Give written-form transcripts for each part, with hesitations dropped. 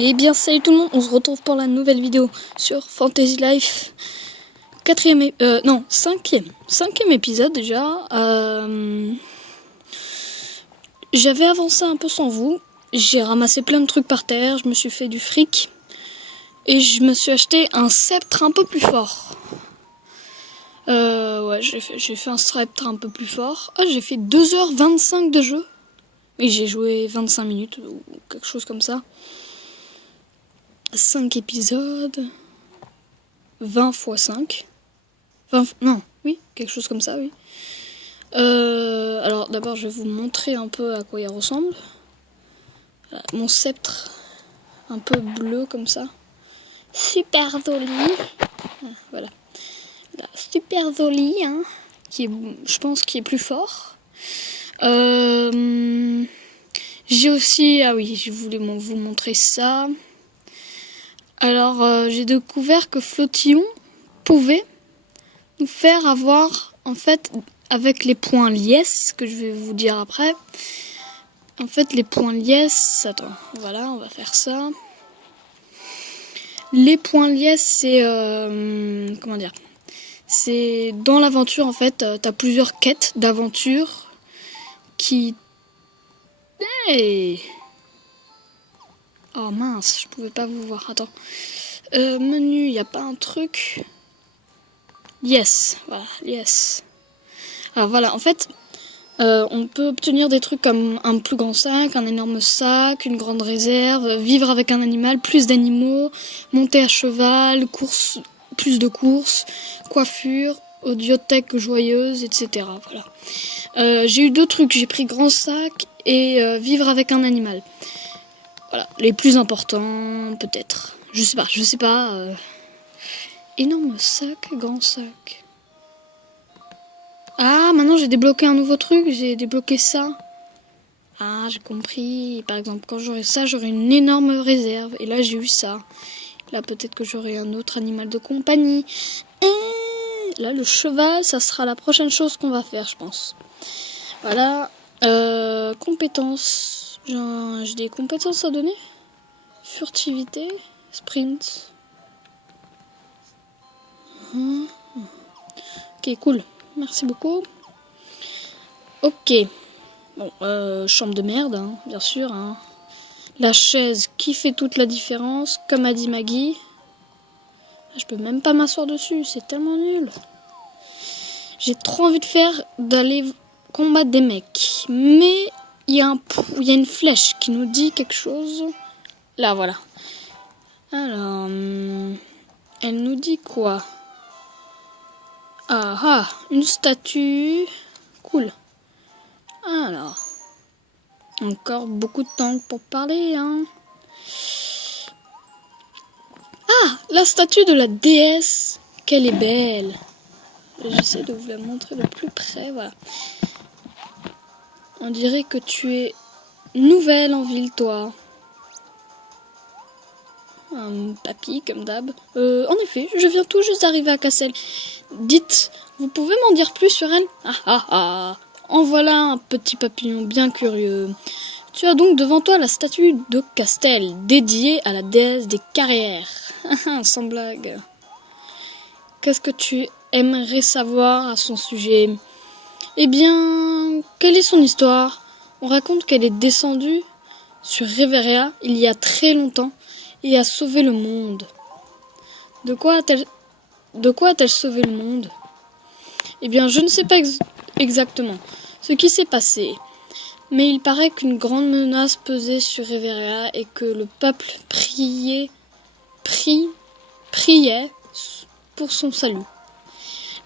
Eh bien salut tout le monde, on se retrouve pour la nouvelle vidéo sur Fantasy Life. Cinquième épisode déjà. J'avais avancé un peu sans vous. J'ai ramassé plein de trucs par terre, je me suis fait du fric. Et je me suis acheté un sceptre un peu plus fort. Ouais, j'ai fait un sceptre un peu plus fort. Ah, j'ai fait 2h25 de jeu. Et j'ai joué 25 minutes ou quelque chose comme ça. 5 épisodes. 20 x 5. 20, non, oui, quelque chose comme ça, oui. Alors d'abord je vais vous montrer un peu à quoi il ressemble. Voilà, mon sceptre, un peu bleu comme ça. Super joli. Voilà. Super joli, hein. Qui est, je pense qu'il est plus fort. J'ai aussi, ah oui, je voulais vous montrer ça. Alors j'ai découvert que Flottillon pouvait nous faire avoir, en fait, avec les points liesse, que je vais vous dire après. En fait, les points liesse, attends, voilà, on va faire ça. Les points liesse, c'est, comment dire, c'est dans l'aventure, en fait, t'as plusieurs quêtes d'aventure qui... Hey, oh mince, je pouvais pas vous voir, attends. Menu, y a pas un truc... Yes, voilà, yes. Alors voilà, en fait, on peut obtenir des trucs comme un plus grand sac, un énorme sac, une grande réserve, vivre avec un animal, plus d'animaux, monter à cheval, plus de courses, coiffure, audiothèque joyeuse, etc. Voilà. J'ai eu deux trucs, j'ai pris grand sac et vivre avec un animal. Voilà, les plus importants peut-être. Je sais pas. Énorme sac, grand sac. Ah, maintenant j'ai débloqué un nouveau truc, j'ai débloqué ça. Ah, j'ai compris. Par exemple, quand j'aurai ça, j'aurai une énorme réserve. Et là, j'ai eu ça. Là, peut-être que j'aurai un autre animal de compagnie. Et là, le cheval, ça sera la prochaine chose qu'on va faire, je pense. Voilà. Compétences. J'ai des compétences à donner. Furtivité. Sprint. Ok, cool. Merci beaucoup. Ok. Bon, chambre de merde, hein, bien sûr. Hein. La chaise qui fait toute la différence, comme a dit Maggie. Je peux même pas m'asseoir dessus, c'est tellement nul. J'ai trop envie d'aller combattre des mecs. Mais il y a une flèche qui nous dit quelque chose. Là, voilà. Alors, elle nous dit quoi? Ah, une statue. Cool. Alors, encore beaucoup de temps pour parler, hein. Ah, la statue de la déesse. Qu'elle est belle. J'essaie de vous la montrer de plus près, voilà. On dirait que tu es nouvelle en ville, toi. Un papy, comme d'hab. En effet, je viens tout juste d'arriver à Cassel. Dites, vous pouvez m'en dire plus sur elle? Ah. En voilà un petit papillon bien curieux. Tu as donc devant toi la statue de Castel, dédiée à la déesse des carrières. Sans blague. Qu'est-ce que tu aimerais savoir à son sujet? Eh bien, quelle est son histoire? On raconte qu'elle est descendue sur Reveria il y a très longtemps et a sauvé le monde. De quoi a-t-elle sauvé le monde? Eh bien, je ne sais pas exactement ce qui s'est passé, mais il paraît qu'une grande menace pesait sur Reveria et que le peuple priait pour son salut.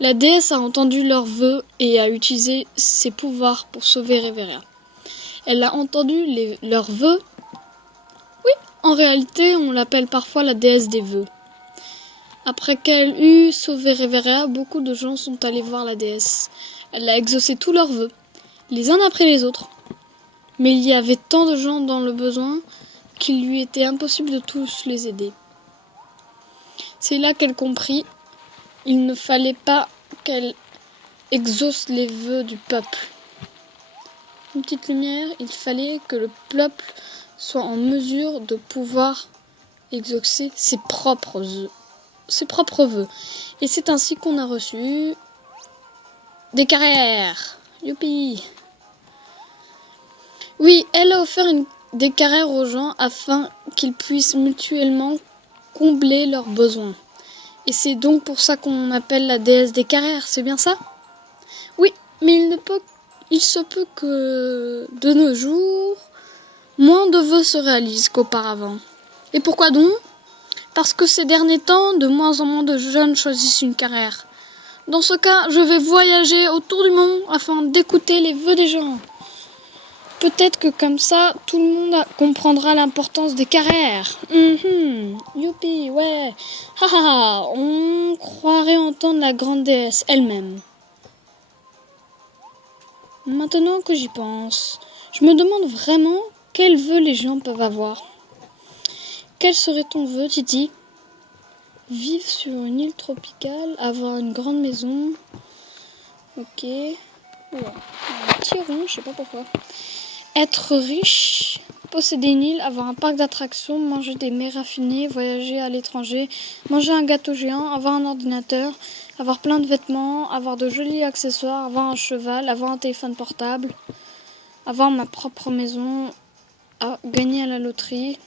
La déesse a entendu leurs vœux et a utilisé ses pouvoirs pour sauver Reveria. Elle a entendu leurs vœux. Oui, en réalité, on l'appelle parfois la déesse des vœux. Après qu'elle eut sauvé Reveria, beaucoup de gens sont allés voir la déesse. Elle a exaucé tous leurs vœux, les uns après les autres. Mais il y avait tant de gens dans le besoin qu'il lui était impossible de tous les aider. C'est là qu'elle comprit. Il ne fallait pas qu'elle exauce les vœux du peuple. Une petite lumière, il fallait que le peuple soit en mesure de pouvoir exaucer ses propres vœux. Et c'est ainsi qu'on a reçu des carrières. Youpi! Oui, elle a offert des carrières aux gens afin qu'ils puissent mutuellement combler leurs besoins. Et c'est donc pour ça qu'on appelle la déesse des carrières, c'est bien ça? Oui, mais il se peut que de nos jours, moins de vœux se réalisent qu'auparavant. Et pourquoi donc? Parce que ces derniers temps, de moins en moins de jeunes choisissent une carrière. Dans ce cas, je vais voyager autour du monde afin d'écouter les vœux des gens. Peut-être que comme ça, tout le monde comprendra l'importance des carrières. Youpi, ouais. Ha, on croirait entendre la grande déesse elle-même. Maintenant que j'y pense, je me demande vraiment quels vœux les gens peuvent avoir. Quel serait ton vœu, Titi? Vivre sur une île tropicale, avoir une grande maison. Ok. Voilà. Un petit rond, je sais pas pourquoi. Être riche, posséder une île, avoir un parc d'attractions, manger des mets raffinés, voyager à l'étranger, manger un gâteau géant, avoir un ordinateur, avoir plein de vêtements, avoir de jolis accessoires, avoir un cheval, avoir un téléphone portable, avoir ma propre maison, gagner à la loterie,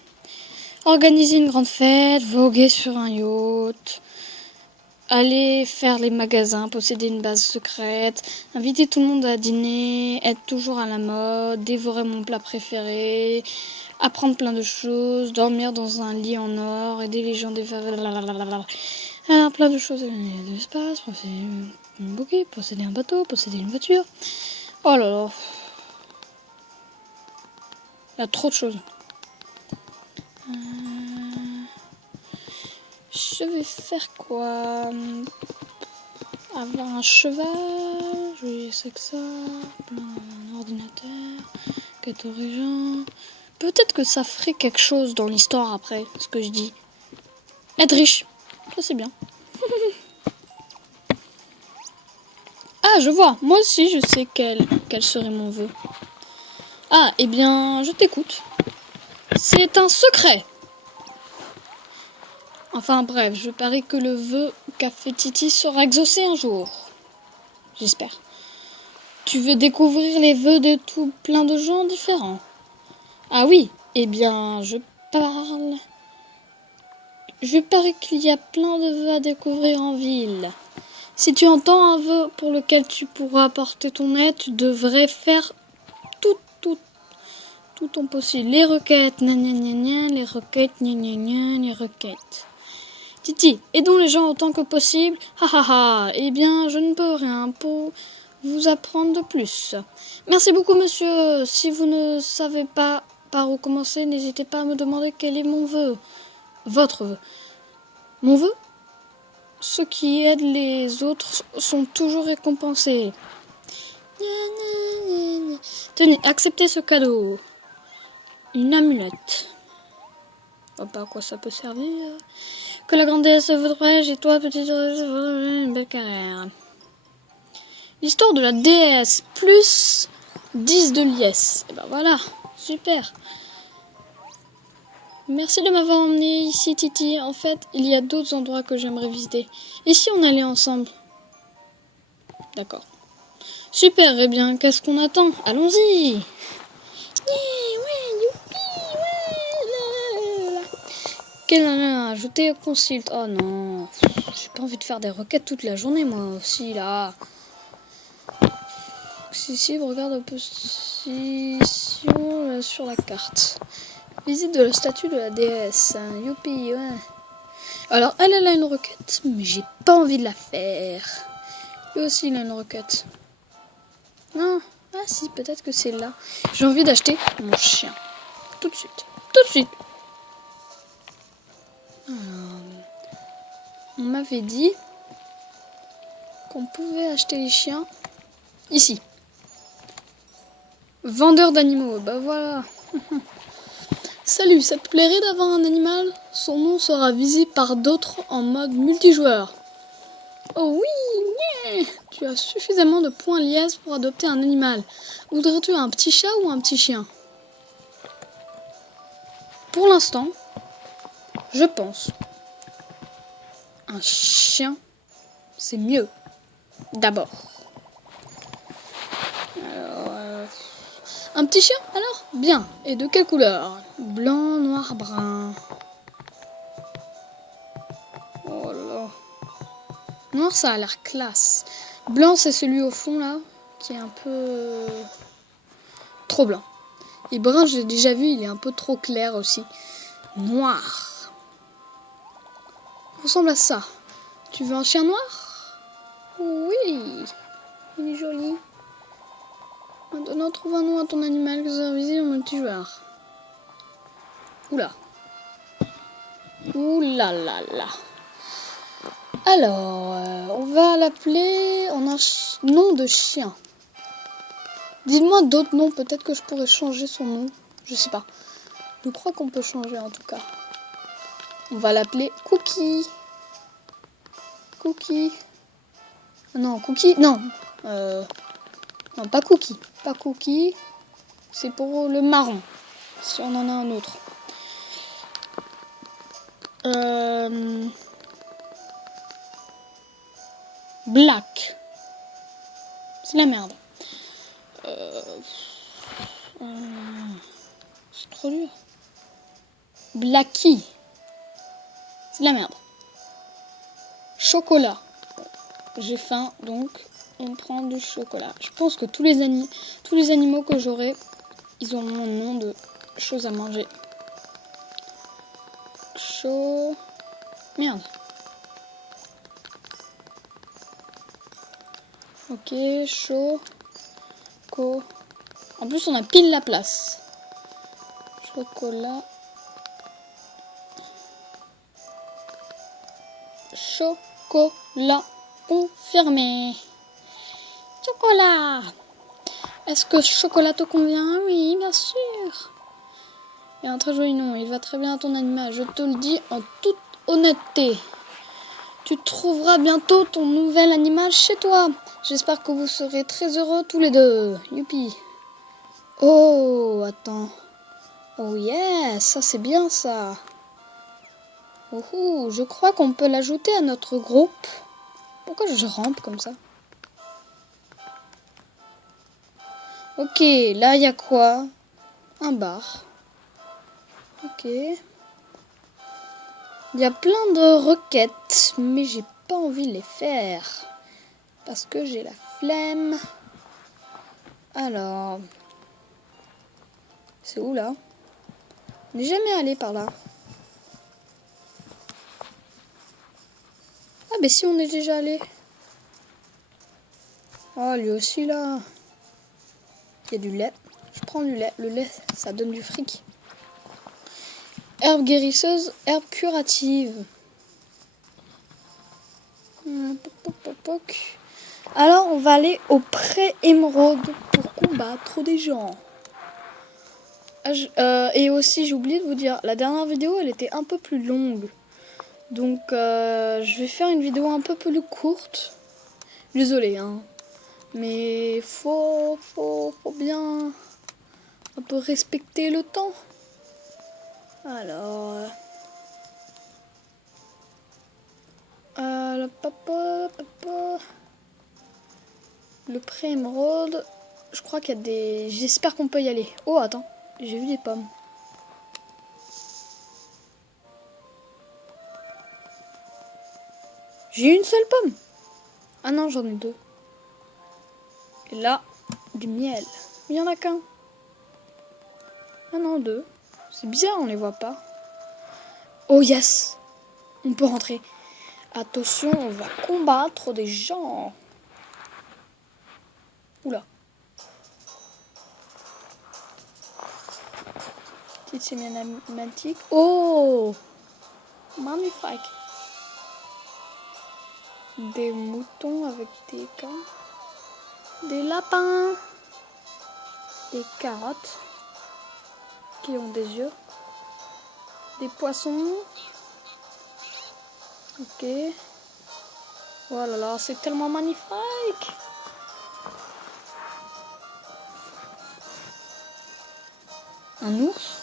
organiser une grande fête, voguer sur un yacht, aller faire les magasins, posséder une base secrète, inviter tout le monde à dîner, être toujours à la mode, dévorer mon plat préféré, apprendre plein de choses, dormir dans un lit en or, aider les gens des alors, plein de choses, de l'espace, posséder un bouquet, posséder un bateau, posséder une voiture. Oh là là. Il y a trop de choses. Je vais faire quoi? Avoir un cheval, je sais que ça, un ordinateur, gâteau régent. Peut-être que ça ferait quelque chose dans l'histoire après, ce que je dis. Être riche, ça c'est bien. Ah, je vois, moi aussi je sais quel serait mon vœu. Ah, eh bien, je t'écoute. C'est un secret. Enfin bref, je parie que le vœu qu'a fait Titi sera exaucé un jour. J'espère. Tu veux découvrir les vœux de tout plein de gens différents? Ah oui, eh bien, je parie qu'il y a plein de vœux à découvrir en ville. Si tu entends un vœu pour lequel tu pourras apporter ton aide, tu devrais faire tout ton possible. Les requêtes, les requêtes, les requêtes. Titi, aidons les gens autant que possible. Eh bien, je ne peux rien pour vous apprendre de plus. Merci beaucoup, monsieur. Si vous ne savez pas par où commencer, n'hésitez pas à me demander quel est mon vœu. Votre vœu. Mon vœu? Ceux qui aident les autres sont toujours récompensés. Tenez, acceptez ce cadeau. Une amulette. Je vois pas à quoi ça peut servir. Que la grande déesse vous protège et toi, petite une belle carrière. L'histoire de la déesse plus 10 de liesse. Et ben voilà, super. Merci de m'avoir emmené ici, Titi. En fait, il y a d'autres endroits que j'aimerais visiter. Et si on allait ensemble? D'accord. Super, eh bien, qu'est-ce qu'on attend? Allons-y. Ajouter au consulte. Oh non, j'ai pas envie de faire des requêtes toute la journée, moi aussi, là. Si, regarde position sur la carte. Visite de la statue de la déesse. Youpi, ouais. Alors, elle a une requête, mais j'ai pas envie de la faire. Lui aussi, il a une requête. Non, ah si, peut-être que c'est là. J'ai envie d'acheter mon chien. Tout de suite. On m'avait dit qu'on pouvait acheter les chiens ici. Vendeur d'animaux, bah voilà. Salut, ça te plairait d'avoir un animal? Son nom sera visible par d'autres en mode multijoueur. Oh oui, yeah. Tu as suffisamment de points liesse pour adopter un animal. Voudrais-tu un petit chat ou un petit chien? Pour l'instant, je pense. Un chien, c'est mieux. D'abord. Alors, un petit chien, alors? Bien. Et de quelle couleur? Blanc, noir, brun. Oh là là. Noir, ça a l'air classe. Blanc, c'est celui au fond, là, qui est un peu trop blanc. Et brun, j'ai déjà vu, il est un peu trop clair aussi. Noir. Il ressemble à ça. Tu veux un chien noir? Oui. Il est joli. Maintenant, trouve un nom à ton animal que ça visible en multijoueur. Oula. Oula là là. Alors, on va l'appeler en un nom de chien. Dites-moi d'autres noms, peut-être que je pourrais changer son nom. Je sais pas. Je crois qu'on peut changer en tout cas. On va l'appeler Cookie. Cookie. Non, Cookie, non. Non, pas Cookie. Pas Cookie. C'est pour le marron. Si on en a un autre. Black. C'est la merde. C'est trop dur. Blacky. C'est la merde. Chocolat. J'ai faim, donc on prend du chocolat. Je pense que tous les animaux que j'aurai, ils ont mon nom de choses à manger. Merde. Ok, En plus, on a pile la place. Chocolat. Chocolat confirmé. Chocolat. Est-ce que chocolat te convient? Oui, bien sûr. Il a un très joli nom. Il va très bien à ton animal. Je te le dis en toute honnêteté. Tu trouveras bientôt ton nouvel animal chez toi. J'espère que vous serez très heureux tous les deux. Youpi. Oh, attends. Oh yes, ça c'est bien ça. Oh, je crois qu'on peut l'ajouter à notre groupe. Pourquoi je rampe comme ça? Ok, là il y a quoi? Un bar. Ok. Il y a plein de requêtes, mais j'ai pas envie de les faire. Parce que j'ai la flemme. Alors. C'est où là? On n'est jamais allé par là. Ah ben si, on est déjà allé. Oh, lui aussi là. Il y a du lait. Je prends du lait. Le lait, ça donne du fric. Herbe guérisseuse, herbe curative. Alors, on va aller au pré émeraude pour combattre des gens. Et aussi, j'ai oublié de vous dire, la dernière vidéo, elle était un peu plus longue. Donc, je vais faire une vidéo un peu plus courte. Désolée, hein. Mais faut bien un peu respecter le temps. Alors, le pré émeraude, je crois qu'il y a des... J'espère qu'on peut y aller. Oh, attends, j'ai vu des pommes. J'ai une seule pomme. Ah non, j'en ai deux. Et là, du miel. Il y en a qu'un. Ah non, deux. C'est bizarre, on les voit pas. Oh yes, on peut rentrer. Attention, on va combattre des gens. Oula. Petite sémianatique. Oh, magnifique. Des moutons avec des camps. Des lapins. Des carottes qui ont des yeux. Des poissons. Ok. Oh là là, c'est tellement magnifique. Un ours.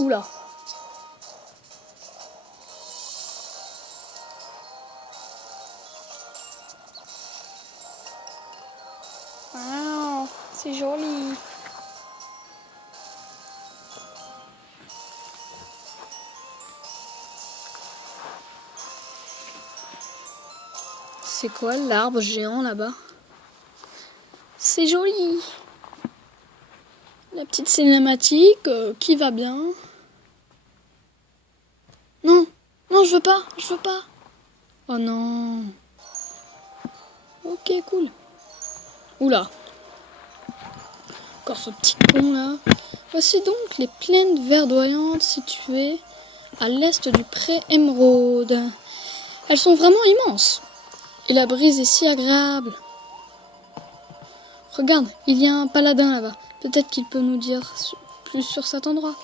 Oula. Wow, c'est joli. C'est quoi l'arbre géant là-bas? C'est joli. La petite cinématique qui va bien. Non, non, je veux pas. Oh non. Ok, cool. Oula. Encore ce petit pont là. Voici donc les plaines verdoyantes situées à l'est du pré émeraude. Elles sont vraiment immenses. Et la brise est si agréable. Regarde, il y a un paladin là-bas. Peut-être qu'il peut nous dire plus sur cet endroit.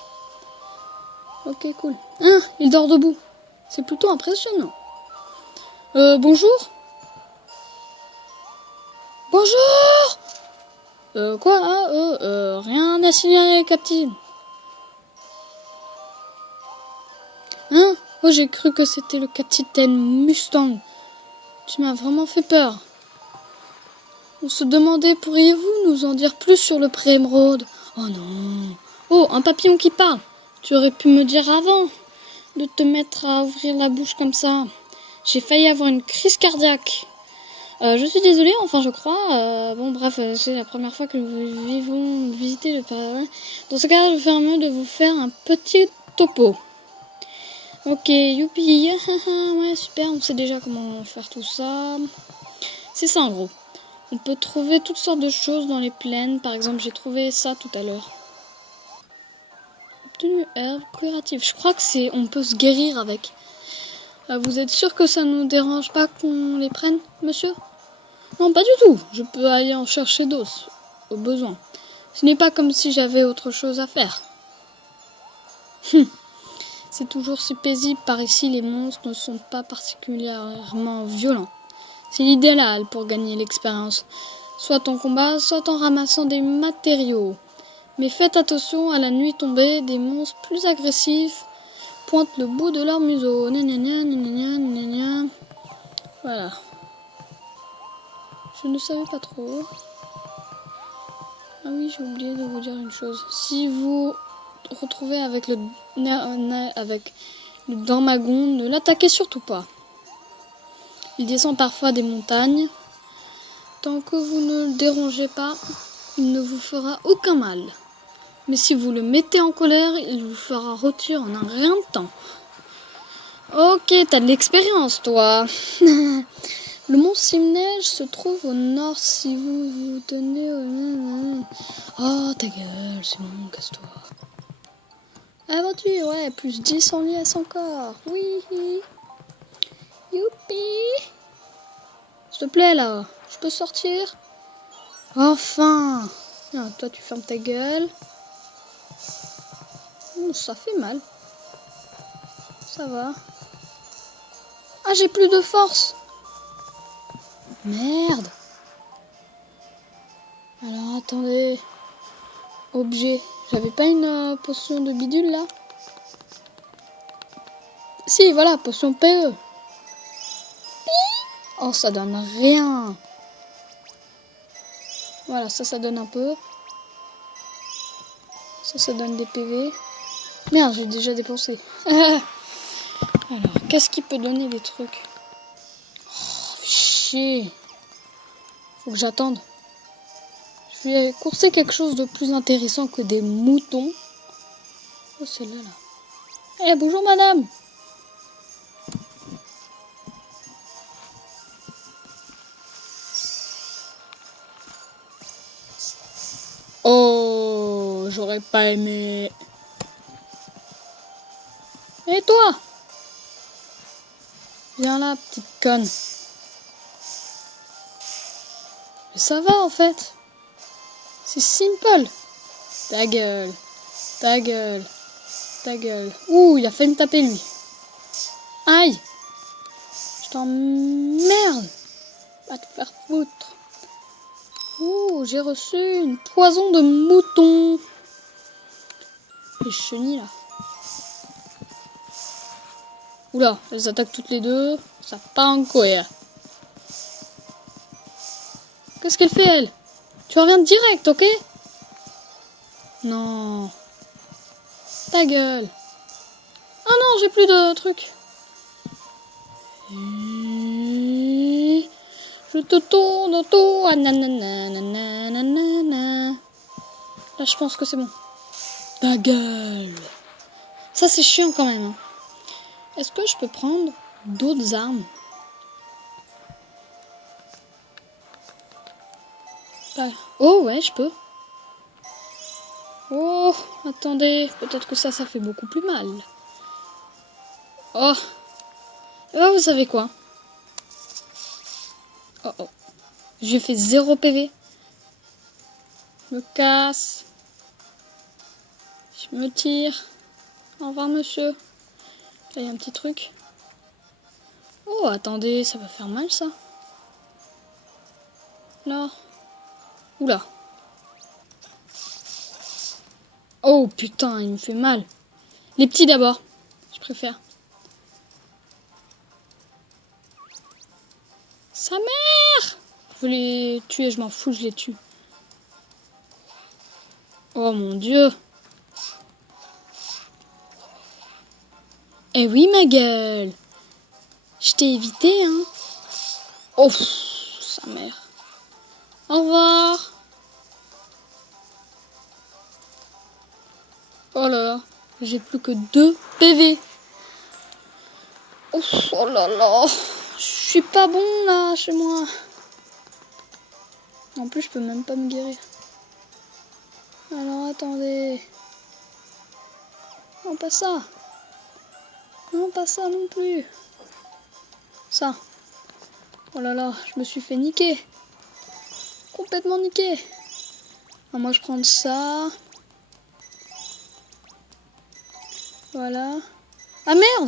Ok, cool. Hein, il dort debout. C'est plutôt impressionnant. Bonjour. Bonjour. Quoi hein rien à signaler, capitaine. Hein? Oh, j'ai cru que c'était le capitaine Mustang. Tu m'as vraiment fait peur. On se demandait, pourriez-vous nous en dire plus sur le pré émeraude? Oh non. Oh, un papillon qui parle. Tu aurais pu me dire avant de te mettre à ouvrir la bouche comme ça. J'ai failli avoir une crise cardiaque. Je suis désolée, enfin je crois. Bon bref, c'est la première fois que nous visiter le Paraguay. Dans ce cas, je fais mieux de vous faire un petit topo. Ok, youpi. Ouais, super, on sait déjà comment faire tout ça. C'est ça en gros. On peut trouver toutes sortes de choses dans les plaines. Par exemple, j'ai trouvé ça tout à l'heure. Obtenu herbe curative. Je crois que on peut se guérir avec. Vous êtes sûr que ça ne nous dérange pas qu'on les prenne, monsieur? Non, pas du tout. Je peux aller en chercher d'autres, au besoin. Ce n'est pas comme si j'avais autre chose à faire. C'est toujours si paisible par ici, les monstres ne sont pas particulièrement violents. C'est l'idéal pour gagner l'expérience, soit en combat, soit en ramassant des matériaux. Mais faites attention, à la nuit tombée, des monstres plus agressifs pointent le bout de leur museau. Voilà. Je ne savais pas trop. Ah oui, j'ai oublié de vous dire une chose. Si vous retrouvez avec le Dormagon, ne l'attaquez surtout pas. Il descend parfois des montagnes. Tant que vous ne le dérangez pas, il ne vous fera aucun mal. Mais si vous le mettez en colère, il vous fera rôtir en un rien de temps. Ok, t'as de l'expérience, toi. Le mont Simneige se trouve au nord si vous vous tenez au... Oh, ta gueule, c'est bon, casse-toi. Aventure, ouais, plus 10 en liesse encore. Oui. Youpi. S'il te plaît, là, je peux sortir? Enfin. Ah, toi, tu fermes ta gueule. Ça fait mal. Ça va. Ah, j'ai plus de force. Merde. Alors, attendez. Objet. J'avais pas une potion de bidule, là? Si, voilà, potion PE. Oh, ça donne rien. Voilà, ça donne un peu. Ça donne des PV. Merde, j'ai déjà dépensé. Alors, qu'est-ce qui peut donner des trucs? Oh, chier. Faut que j'attende. Je vais courser quelque chose de plus intéressant que des moutons. Oh, c'est là. Eh, bonjour madame. Oh, j'aurais pas aimé. Et toi? Viens là, petite conne. Mais ça va en fait. C'est simple. Ta gueule. Ta gueule. Ta gueule. Ouh, il a failli me taper lui. Aïe. Je t'emmerde. Va te faire foutre. Ouh, j'ai reçu une poison de mouton. Les chenilles là. Oula, elles attaquent toutes les deux. Ça part en couille. Qu'est-ce qu'elle fait, elle? Tu reviens direct, ok? Non. Ta gueule. Ah non, j'ai plus de trucs. Je te tourne autour. Ah, nanana. Là, je pense que c'est bon. Ta gueule. Ça, c'est chiant quand même. Est-ce que je peux prendre d'autres armes? Oh, ouais, je peux. Oh, attendez. Peut-être que ça fait beaucoup plus mal. Oh. Et ben, vous savez quoi? Oh, oh. J'ai fait 0 PV. Je me casse. Je me tire. Au revoir, monsieur. Là, il y a un petit truc. Oh, attendez, ça va faire mal, ça. Là. Oula. Oh, putain, il me fait mal. Les petits d'abord. Je préfère. Sa mère! Je veux les tuer, je m'en fous, je les tue. Oh, mon Dieu. Eh oui, ma gueule. Je t'ai évité, hein. Oh, sa mère. Au revoir. Oh là là. J'ai plus que 2 PV. Oh, oh là là. Je suis pas bon, là, chez moi. En plus, je peux même pas me guérir. Alors, attendez. Non, pas ça. Non, pas ça non plus. Ça. Oh là là, je me suis fait niquer. Complètement niquer. Alors moi, je prends ça. Voilà. Ah merde!